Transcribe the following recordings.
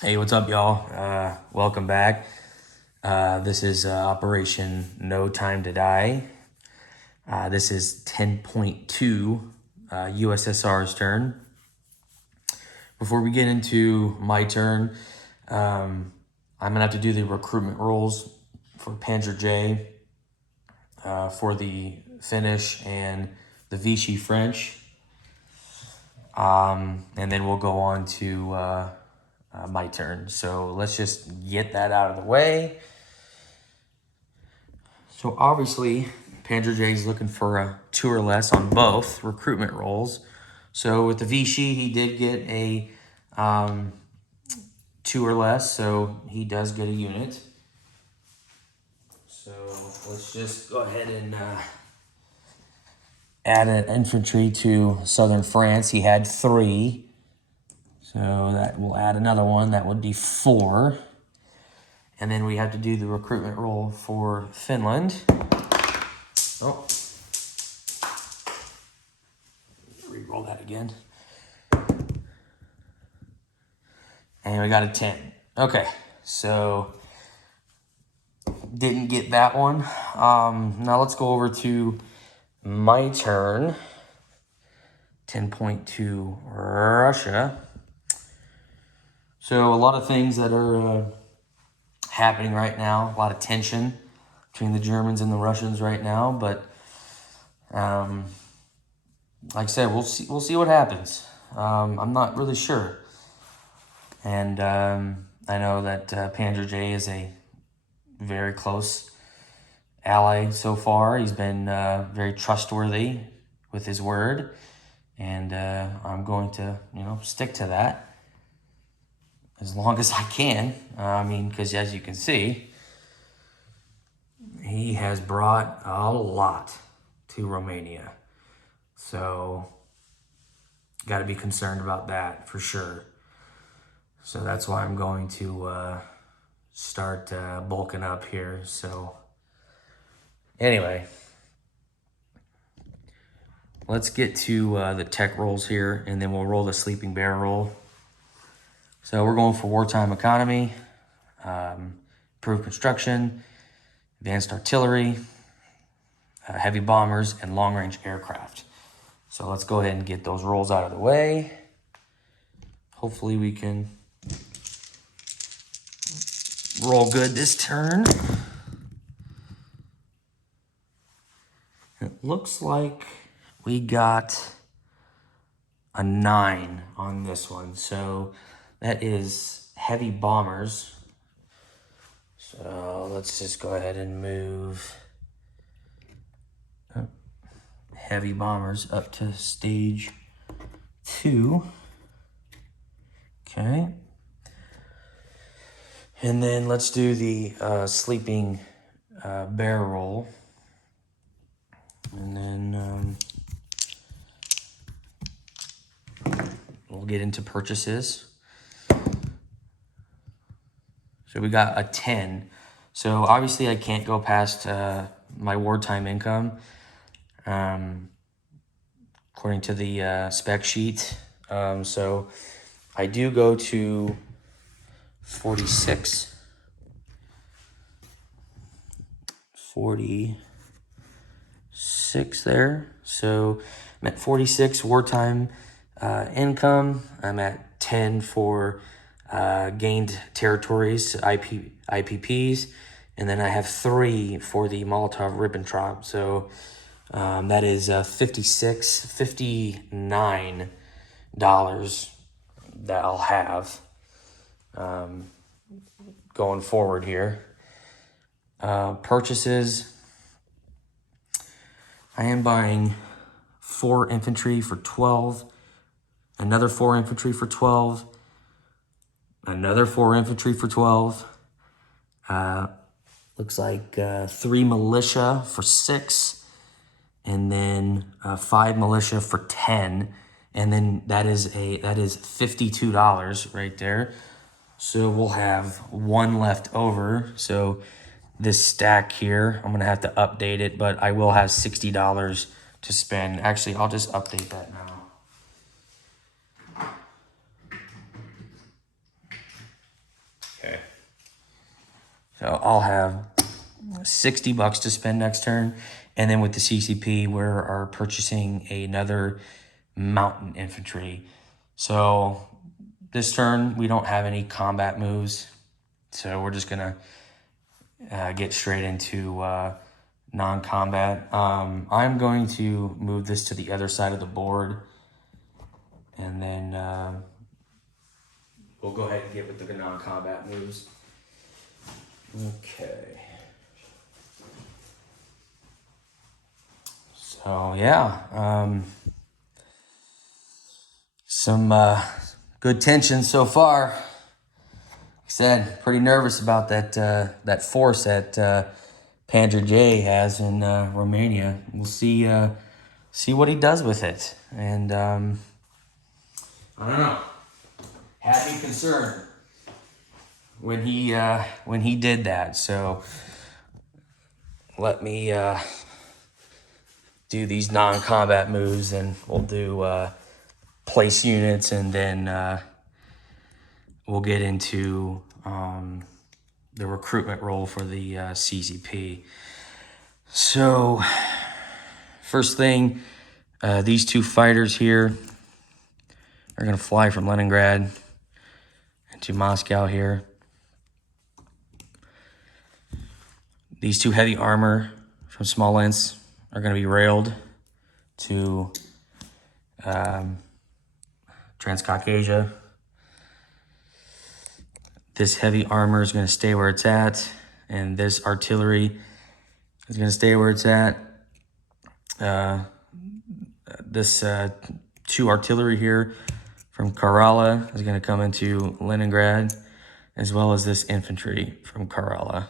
Hey, what's up, y'all? Welcome back. This is Operation No Time to Die. This is 10.2, USSR's turn. Before we get into my turn, I'm going to have to do the recruitment rolls for Panzer J, for the Finnish and the Vichy French. And then we'll go on to my turn. So let's just get that out of the way. So obviously, Panzer J is looking for a 2 or less on both recruitment rolls. So with the Vichy, he did get a 2 or less, so he does get a unit. So let's just go ahead and add an infantry to southern France. He had 3. So that will add another one. That would be 4. And then we have to do the recruitment roll for Finland. Oh. Re-roll that again. And we got a 10. Okay, so didn't get that one. Now let's go over to my turn. 10.2 Russia. So a lot of things that are happening right now. A lot of tension between the Germans and the Russians right now. But like I said, we'll see what happens. I'm not really sure. And I know that Panzer J is a very close ally so far. He's been very trustworthy with his word, and I'm going to, stick to that as long as I can. Because as you can see, he has brought a lot to Romania, so got to be concerned about that for sure. So that's why I'm going to start bulking up here. So anyway, let's get to the tech rolls here, and then we'll roll the sleeping bear roll. So we're going for wartime economy, improved construction, advanced artillery, heavy bombers, and long-range aircraft. So let's go ahead and get those rolls out of the way. Hopefully we can roll good this turn. It looks like we got a 9 on this one. So that is heavy bombers. So let's just go ahead and move heavy bombers up to stage 2. Okay. And then let's do the sleeping bear roll. And then we'll get into purchases. So we got a 10. So obviously I can't go past my wartime income, according to the spec sheet. So I do go to 46. 46 there. So I'm at 46 wartime income. I'm at 10 for gained territories, IPPs, and then I have 3 for the Molotov-Ribbentrop. So that is $59 that I'll have going forward here. Purchases. I am buying 4 infantry for 12, another 4 infantry for 12, another 4 infantry for 12. Looks like 3 militia for 6, and then 5 militia for 10, and then that is $52 right there. So we'll have 1 left over. So this stack here, I'm gonna have to update it, but I will have $60 to spend. Actually, I'll just update that now. So I'll have $60 to spend next turn. And then with the CCP, we are purchasing another mountain infantry. So this turn, we don't have any combat moves. So we're just going to get straight into non-combat. I'm going to move this to the other side of the board. And then we'll go ahead and get with the non-combat moves. Okay. So yeah, some good tension so far. Like I said, pretty nervous about that force that Panzer J has in Romania. We'll see what he does with it, and I don't know. Had me concerned when he did that. So let me do these non-combat moves, and we'll do place units, and then we'll get into the recruitment role for the CCP. So first thing, these two fighters here are going to fly from Leningrad into Moscow here. These two heavy armor from Smolensk are going to be railed to Transcaucasia. This heavy armor is going to stay where it's at, and this artillery is going to stay where it's at. This two artillery here from Karala is going to come into Leningrad, as well as this infantry from Karala.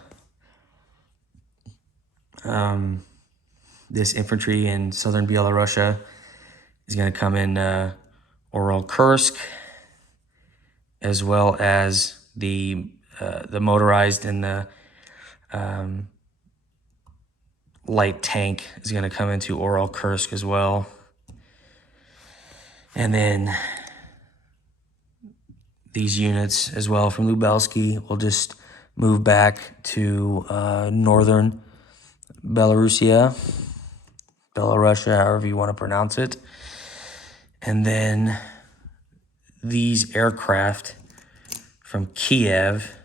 This infantry in southern Belarusia is going to come in Oral-Kursk, as well as the motorized and the light tank is going to come into Oral-Kursk as well. And then these units as well from Lubelsky will just move back to northern Belarusia, however you want to pronounce it. And then these aircraft from Kiev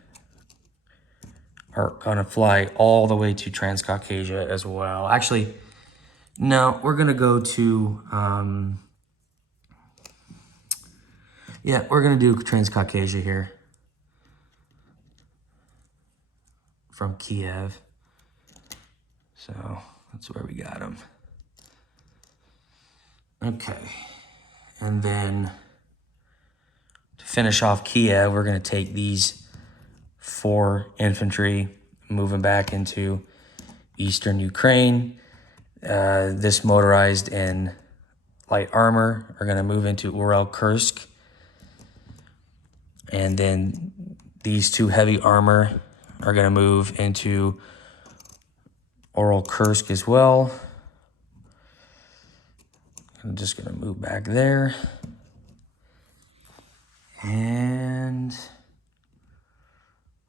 are going to fly all the way to Transcaucasia as well. Actually, no, we're going to go to, we're going to do Transcaucasia here from Kiev. So that's where we got them. Okay. And then to finish off Kiev, we're going to take these 4 infantry, moving back into eastern Ukraine. This motorized and light armor are going to move into Ural-Kursk. And then these 2 heavy armor are going to move into Oral-Kursk as well. I'm just going to move back there. And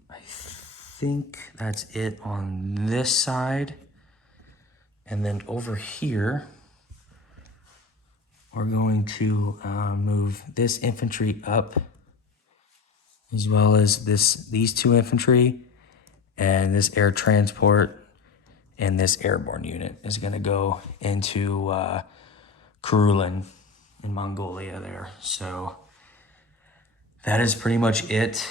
I think that's it on this side. And then over here, we're going to move this infantry up, as well as these 2 infantry, and this air transport, and this airborne unit is going to go into Kurulin in Mongolia there. So that is pretty much it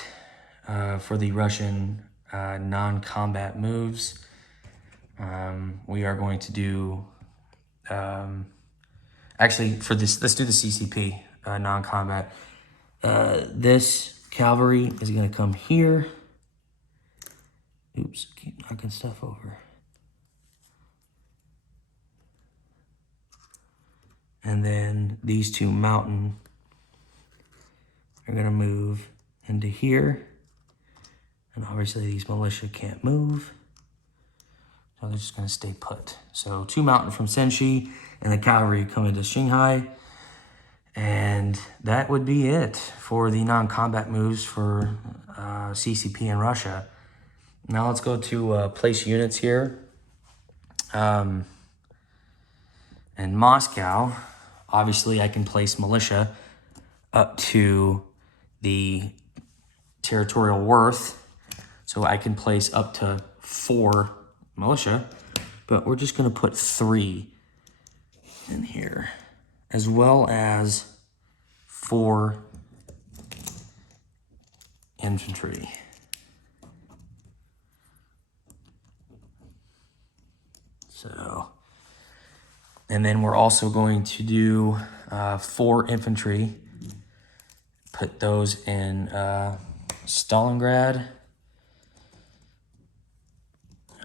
for the Russian non-combat moves. We are going to do, actually for this, let's do the CCP non-combat. This cavalry is going to come here. Oops, keep knocking stuff over. And then these 2 mountain are going to move into here. And obviously these militia can't move. So they're just going to stay put. So 2 mountain from Senshi, and the cavalry come into Shanghai. And that would be it for the non-combat moves for CCP in Russia. Now let's go to place units here. In Moscow, obviously I can place militia up to the territorial worth. So I can place up to 4 militia, but we're just gonna put 3 in here, as well as 4 infantry. So, and then we're also going to do 4 infantry, put those in Stalingrad.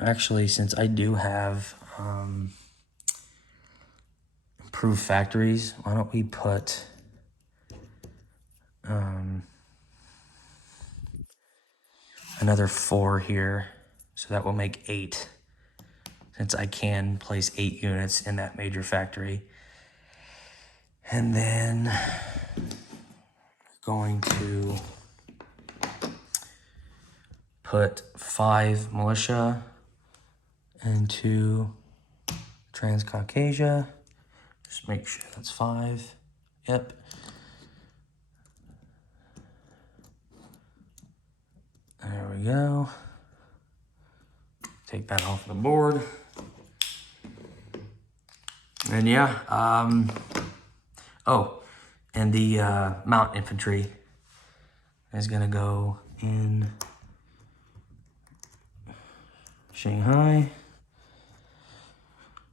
Actually, since I do have improved factories, why don't we put another 4 here, so that will make 8, since I can place 8 units in that major factory. And then going to put 5 militia into Transcaucasia. Just make sure that's 5. Yep. There we go. Take that off the board. And yeah, oh, and the mountain infantry is gonna go in Shanghai.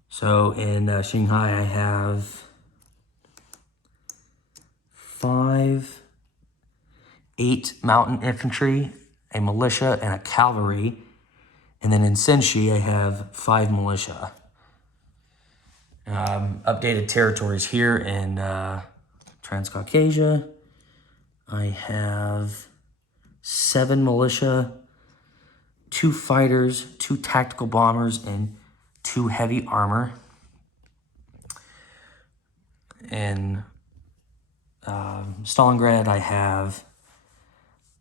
So in Shanghai, I have 8 mountain infantry, a militia, and a cavalry. And then in Senshi, I have 5 militia. Updated territories here in Transcaucasia. I have 7 militia, 2 fighters, 2 tactical bombers, and 2 heavy armor. In Stalingrad, I have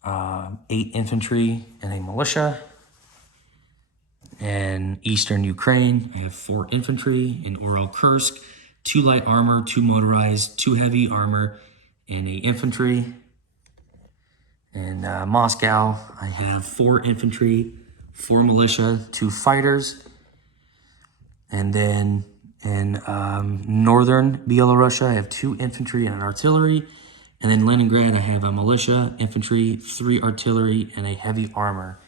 8 infantry and a militia. In eastern Ukraine, I have 4 infantry. In Kursk, 2 light armor, 2 motorized, 2 heavy armor, and 8 infantry. In Moscow, I have 4 infantry, 4 militia, 2 fighters. And then in northern Belarusia, I have 2 infantry and an artillery. And then Leningrad, I have a militia, infantry, 3 artillery, and a heavy armor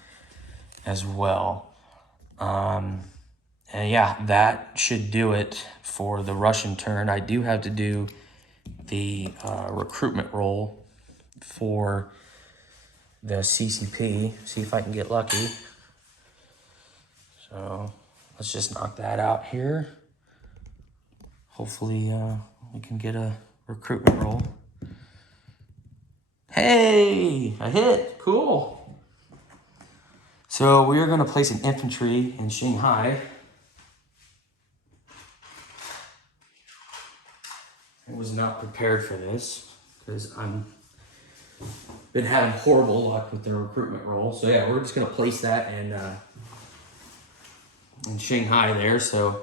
as well. And yeah, that should do it for the Russian turn. I do have to do the recruitment roll for the CCP, see if I can get lucky. So let's just knock that out here. Hopefully we can get a recruitment roll. Hey, I hit, cool. So we are going to place an infantry in Shanghai. I was not prepared for this because I'm been having horrible luck with the recruitment roll. So yeah, we're just going to place that in Shanghai there. So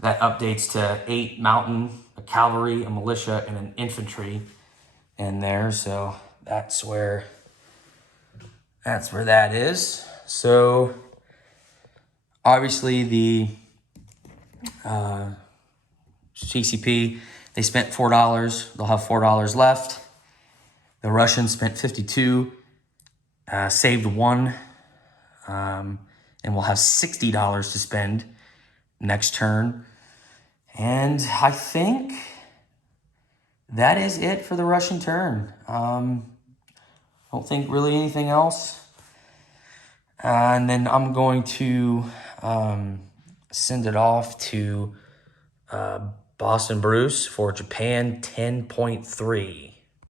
that updates to 8 mountain, a cavalry, a militia, and an infantry in there. So that's where that is. So obviously the CCP, they spent $4. They'll have $4 left. The Russians spent 52, saved 1, and we'll have $60 to spend next turn. And I think that is it for the Russian turn. Don't think really anything else. And then I'm going to send it off to Boston Bruce for Japan 10.3.